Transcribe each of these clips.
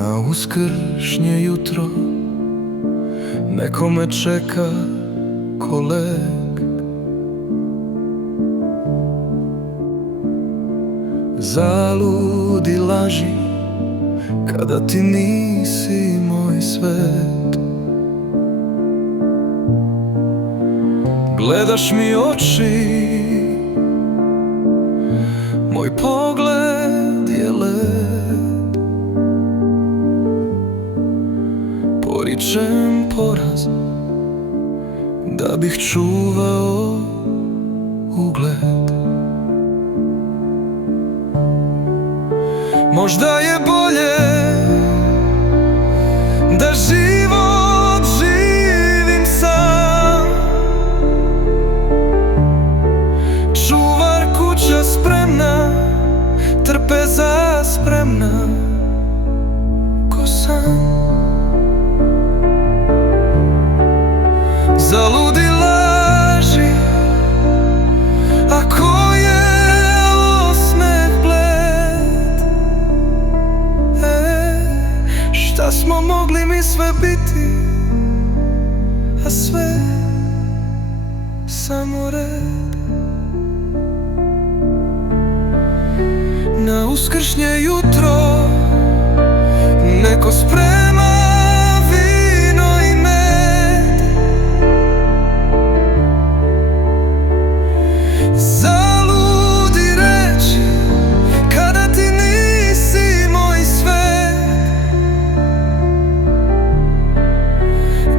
Na uskršnje jutro neko me čeka ko lek. Zaludi laži kada ti nisi moj svet. Gledaš mi oči, moj pogled je led. Poričem poraz da bih čuvao ugled. Možda je bolje da život živim sam. Čuvar kuća spremna, trpeza spremna ko sam. Zaludi laži, a ko je osmeh bled. Šta smo mogli mi sve biti, a sve samo red. Na uskršnje jutro neko sprema vino i med. Zaludi reći kada ti nisi moj svet.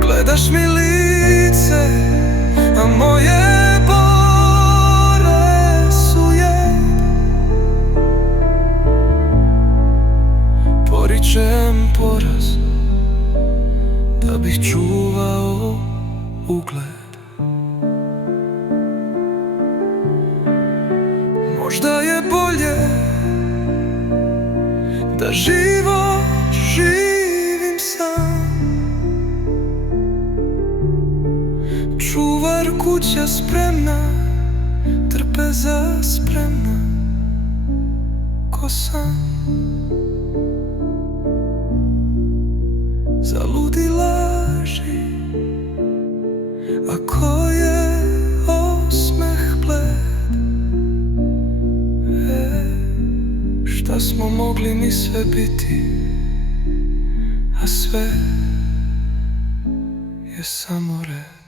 Gledaš mi lice, a moje bore su jed. Poričem poraz da bih čuvao ugled. Možda je bolje da život živim sam. Čuvar kuća spremna, trpeza spremna ko sam. Zaludi laži, a ko je osmeh bled. Šta smo mogli mi sve biti, a sve je samo red.